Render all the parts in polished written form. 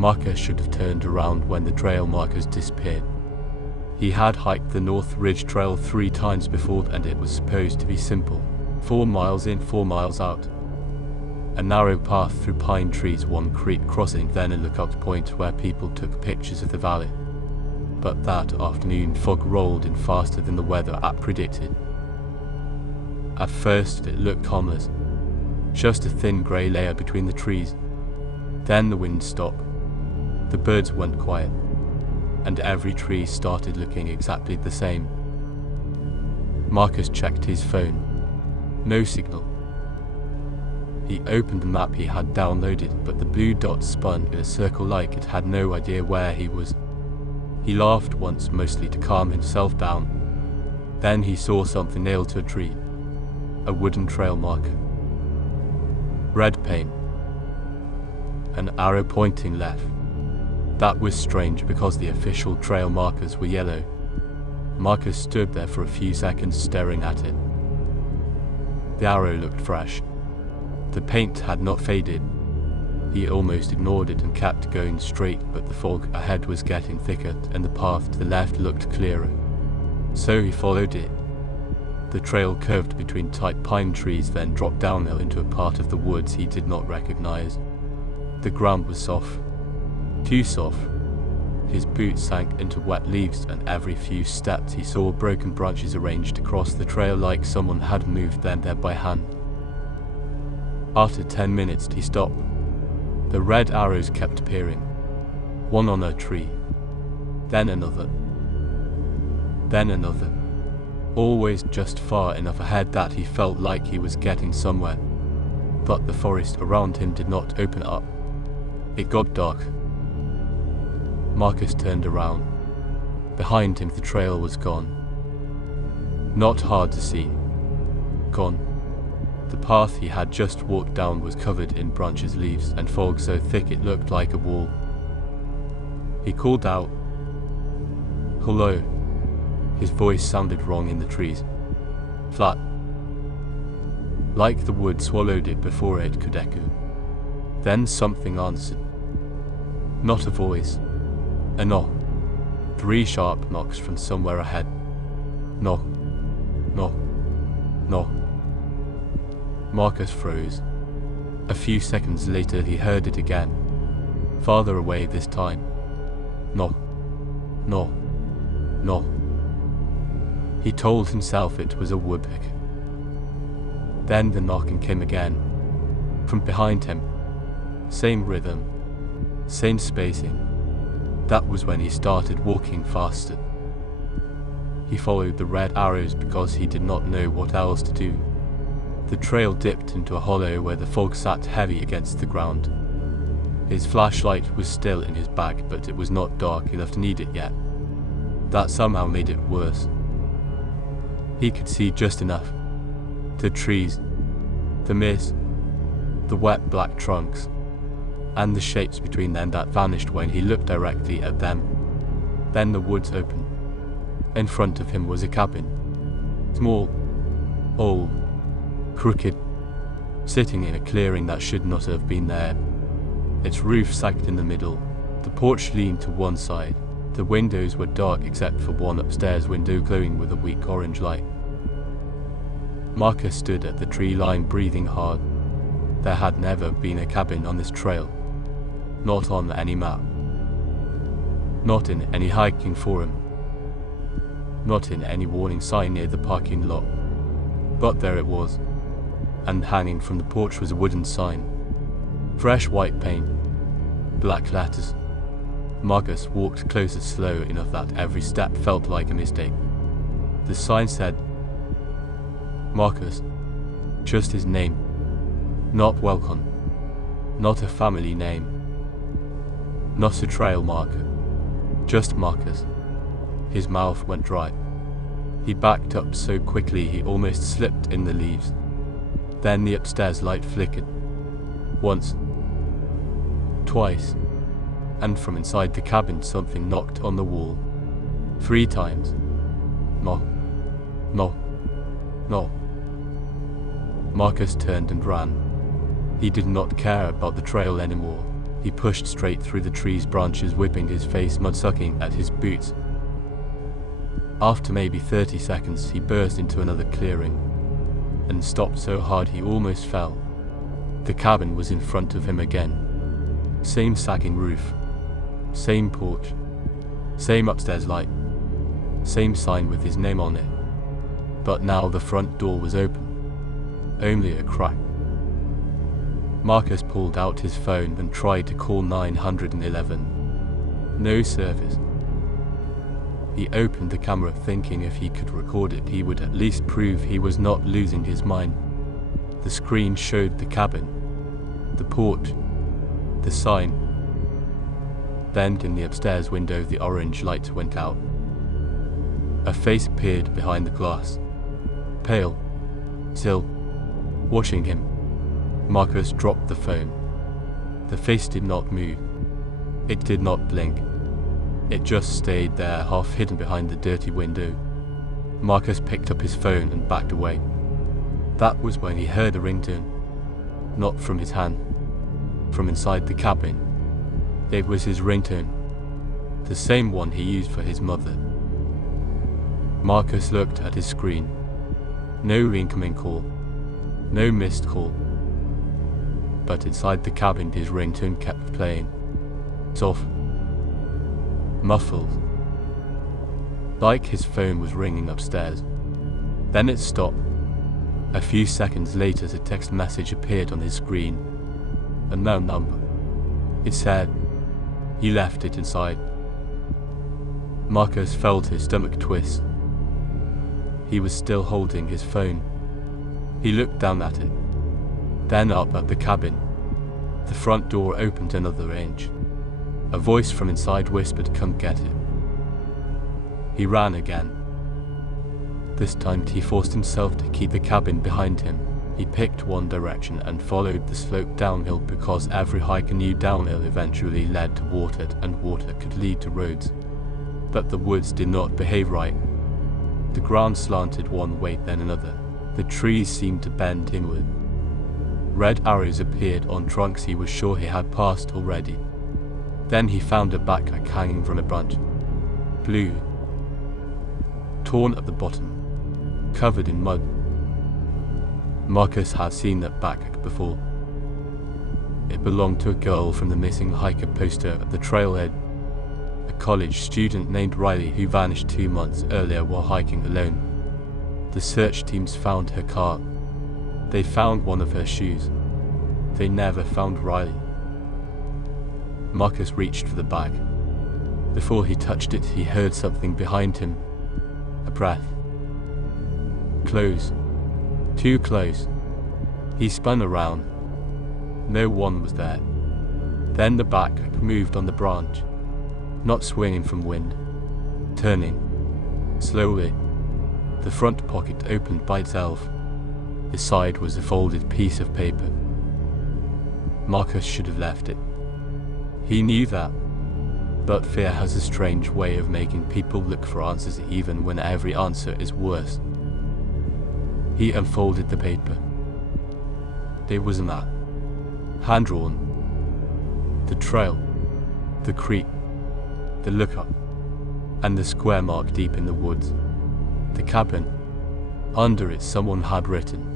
Marcus should have turned around when the trail markers disappeared. He had hiked the North Ridge Trail 3 times before, and it was supposed to be simple. 4 miles in, 4 miles out. A narrow path through pine trees, one creek crossing, then a lookout point where people took pictures of the valley. But that afternoon fog rolled in faster than the weather app predicted. At first it looked harmless, just a thin grey layer between the trees. Then the wind stopped, the birds went quiet, and every tree started looking exactly the same. Marcus checked his phone. No signal. He opened the map he had downloaded, but the blue dot spun in a circle like it had no idea where he was. He laughed once, mostly to calm himself down. Then he saw something nailed to a tree. A wooden trail marker. Red paint. An arrow pointing left. That was strange because the official trail markers were yellow. Marcus stood there for a few seconds staring at it. The arrow looked fresh. The paint had not faded. He almost ignored it and kept going straight, but the fog ahead was getting thicker and the path to the left looked clearer. So he followed it. The trail curved between tight pine trees, then dropped downhill into a part of the woods he did not recognize. The ground was soft. Too soft. His boots sank into wet leaves, and every few steps he saw broken branches arranged across the trail like someone had moved them there by hand. After 10 minutes he stopped. The red arrows kept appearing, one on a tree, then another, always just far enough ahead that he felt like he was getting somewhere. But the forest around him did not open up. It got dark. Marcus turned around. Behind him the trail was gone. Not hard to see. Gone. The path he had just walked down was covered in branches, leaves, and fog so thick it looked like a wall. He called out, "Hello." His voice sounded wrong in the trees. Flat. Like the wood swallowed it before it could echo. Then something answered. Not a voice. A knock. 3 sharp knocks from somewhere ahead. Knock. Knock. Knock. Marcus froze. A few seconds later he heard it again. Farther away this time. Knock. Knock. Knock. He told himself it was a woodpecker. Then the knocking came again. From behind him. Same rhythm. Same spacing. That was when he started walking faster. He followed the red arrows because he did not know what else to do. The trail dipped into a hollow where the fog sat heavy against the ground. His flashlight was still in his bag, but it was not dark enough to need it yet. That somehow made it worse. He could see just enough. The trees, the mist, the wet black trunks, and the shapes between them that vanished when he looked directly at them. Then the woods opened. In front of him was a cabin. Small, old, crooked, sitting in a clearing that should not have been there. Its roof sagged in the middle. The porch leaned to one side. The windows were dark except for one upstairs window glowing with a weak orange light. Marcus stood at the tree line breathing hard. There had never been a cabin on this trail. Not on any map. Not in any hiking forum. Not in any warning sign near the parking lot. But there it was. And hanging from the porch was a wooden sign. Fresh white paint. Black letters. Marcus walked closer, slow enough that every step felt like a mistake. The sign said, Marcus. Just his name. Not welcome. Not a family name. Not a trail marker. Just Marcus. His mouth went dry. He backed up so quickly he almost slipped in the leaves. Then the upstairs light flickered. Once. Twice. And from inside the cabin something knocked on the wall. 3 times. Knock. Knock. Knock. Marcus turned and ran. He did not care about the trail anymore. He pushed straight through the tree's branches, whipping his face, mud-sucking at his boots. After maybe 30 seconds, he burst into another clearing and stopped so hard he almost fell. The cabin was in front of him again. Same sagging roof, same porch, same upstairs light, same sign with his name on it. But now the front door was open, only a crack. Marcus pulled out his phone and tried to call 911. No service. He opened the camera, thinking if he could record it, he would at least prove he was not losing his mind. The screen showed the cabin, the porch, the sign. Then in the upstairs window, the orange light went out. A face appeared behind the glass, pale, still, watching him. Marcus dropped the phone. The face did not move. It did not blink. It just stayed there, half hidden behind the dirty window. Marcus picked up his phone and backed away. That was when he heard a ringtone. Not from his hand, from inside the cabin. It was his ringtone, the same one he used for his mother. Marcus looked at his screen. No incoming call, no missed call. But inside the cabin, his ringtone kept playing. Soft, muffled, like his phone was ringing upstairs. Then it stopped. A few seconds later, the text message appeared on his screen. A known number. It said, "You left it inside." Marcus felt his stomach twist. He was still holding his phone. He looked down at it, then up at the cabin. The front door opened another inch. A voice from inside whispered, "Come get it." He ran again. This time he forced himself to keep the cabin behind him. He picked one direction and followed the slope downhill, because every hike and new downhill eventually led to water, and water could lead to roads. But the woods did not behave right. The ground slanted one way, then another. The trees seemed to bend inward. Red arrows appeared on trunks he was sure he had passed already. Then he found a backpack hanging from a branch. Blue. Torn at the bottom. Covered in mud. Marcus had seen that backpack before. It belonged to a girl from the missing hiker poster at the trailhead. A college student named Riley who vanished 2 months earlier while hiking alone. The search teams found her car. They found one of her shoes. They never found Riley. Marcus reached for the bag. Before he touched it, he heard something behind him. A breath. Close. Too close. He spun around. No one was there. Then the backpack moved on the branch, not swinging from wind. Turning. Slowly. The front pocket opened by itself. Inside was a folded piece of paper. Marcus should have left it. He knew that. But fear has a strange way of making people look for answers even when every answer is worse. He unfolded the paper. There was a map. Hand-drawn. The trail. The creek. The lookout. And the square mark deep in the woods. The cabin. Under it someone had written,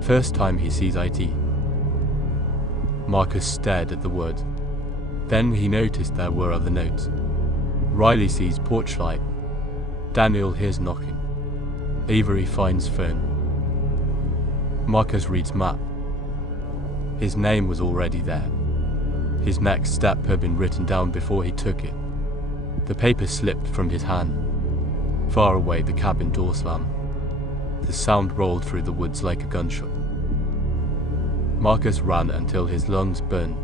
"First time he sees IT." Marcus stared at the words. Then he noticed there were other notes. Riley sees porch light. Daniel hears knocking. Avery finds phone. Marcus reads map. His name was already there. His next step had been written down before he took it. The paper slipped from his hand. Far away, the cabin door slammed. The sound rolled through the woods like a gunshot. Marcus ran until his lungs burned.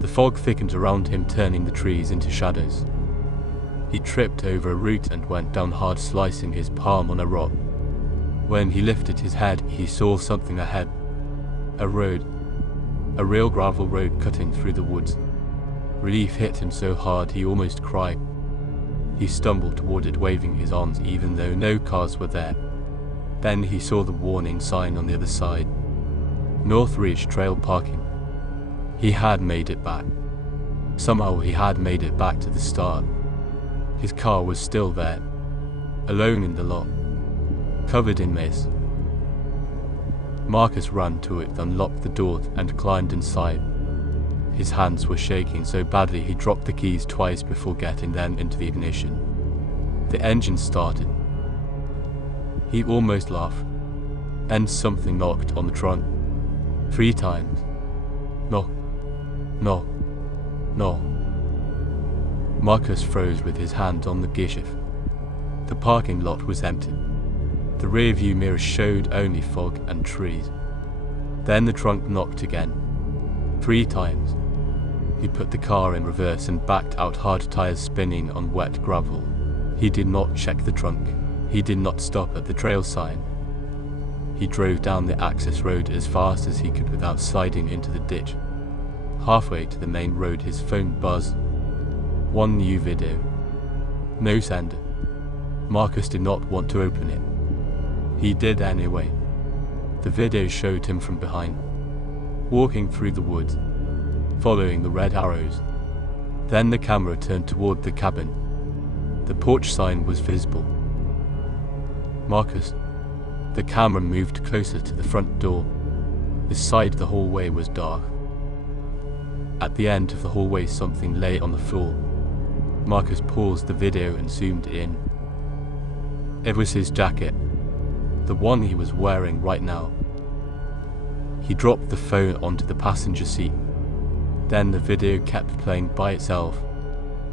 The fog thickened around him, turning the trees into shadows. He tripped over a root and went down hard, slicing his palm on a rock. When he lifted his head, he saw something ahead. A road. A real gravel road cutting through the woods. Relief hit him so hard he almost cried. He stumbled toward it, waving his arms even though no cars were there. Then he saw the warning sign on the other side. North Ridge Trail parking. He had made it back. Somehow he had made it back to the start. His car was still there, alone in the lot, covered in mist. Marcus ran to it, unlocked the door, and climbed inside. His hands were shaking so badly he dropped the keys twice before getting them into the ignition. The engine started. He almost laughed. And something knocked on the trunk. 3 times. Knock. Knock. Knock. Marcus froze with his hand on the gearshift. The parking lot was empty. The rear view mirror showed only fog and trees. Then the trunk knocked again. 3 times. He put the car in reverse and backed out, hard tires spinning on wet gravel. He did not check the trunk. He did not stop at the trail sign. He drove down the access road as fast as he could without sliding into the ditch. Halfway to the main road, his phone buzzed. 1 new video. No sender. Marcus did not want to open it. He did anyway. The video showed him from behind, walking through the woods, following the red arrows. Then the camera turned toward the cabin. The porch sign was visible. Marcus. The camera moved closer to the front door. This side of the hallway was dark. At the end of the hallway, something lay on the floor. Marcus paused the video and zoomed in. It was his jacket, the one he was wearing right now. He dropped the phone onto the passenger seat. Then the video kept playing by itself.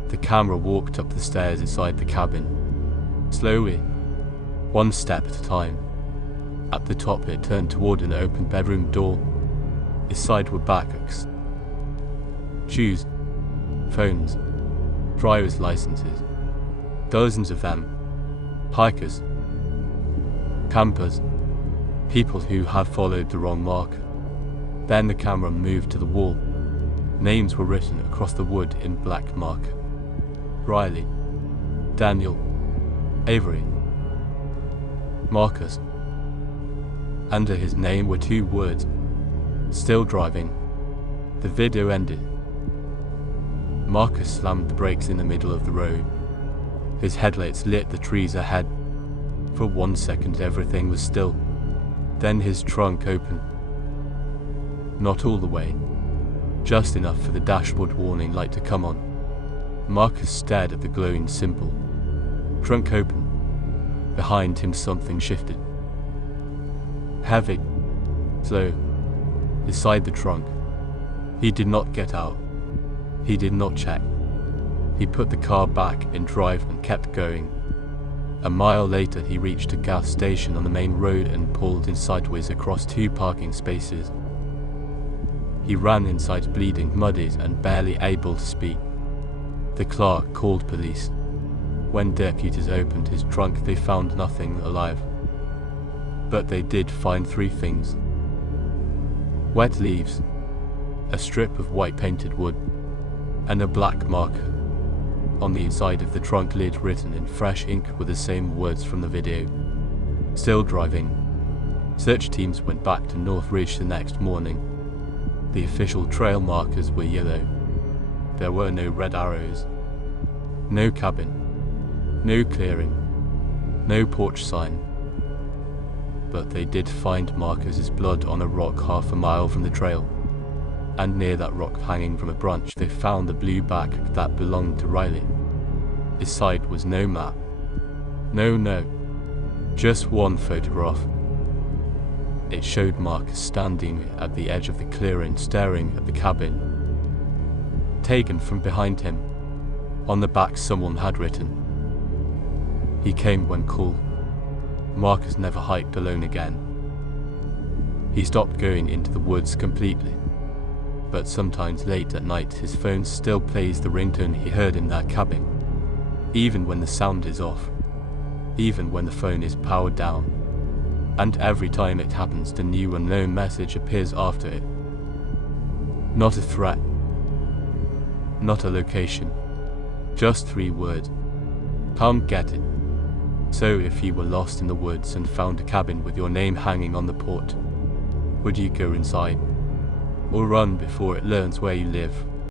The camera walked up the stairs inside the cabin. Slowly, 1 step at a time. At the top, it turned toward an open bedroom door. Inside were backpacks, shoes, phones, driver's licenses. Dozens of them. Hikers, campers, people who had followed the wrong mark. Then the camera moved to the wall. Names were written across the wood in black marker. Riley, Daniel, Avery, Marcus. Under his name were 2 words. Still driving. The video ended. Marcus slammed the brakes in the middle of the road. His headlights lit the trees ahead. For 1 second everything was still. Then his trunk opened. Not all the way. Just enough for the dashboard warning light to come on. Marcus stared at the glowing symbol. Trunk open. Behind him something shifted. Heavy. Slow. Inside the trunk. He did not get out. He did not check. He put the car back in drive and kept going. A mile later he reached a gas station on the main road and pulled in sideways across 2 parking spaces. He ran inside, bleeding, muddy and barely able to speak. The clerk called police. When deputies opened his trunk, they found nothing alive. But they did find 3 things. Wet leaves, a strip of white painted wood, and a black marker. On the inside of the trunk lid, written in fresh ink, were the same words from the video. Still driving. Search teams went back to North Ridge the next morning. The official trail markers were yellow. There were no red arrows. No cabin. No clearing. No porch sign. But they did find Marcus's blood on a rock half a mile from the trail. And near that rock, hanging from a branch, they found the blue backpack that belonged to Riley. Inside was no map. No note. Just 1 photograph. It showed Marcus standing at the edge of the clearing, staring at the cabin. Taken from behind him. On the back someone had written, "He came when called." Marcus never hiked alone again. He stopped going into the woods completely. But sometimes late at night his phone still plays the ringtone he heard in that cabin. Even when the sound is off. Even when the phone is powered down. And every time it happens, the new unknown message appears after it. Not a threat. Not a location. Just 3 words. Come get it. So if you were lost in the woods and found a cabin with your name hanging on the porch, would you go inside? or run before it learns where you live.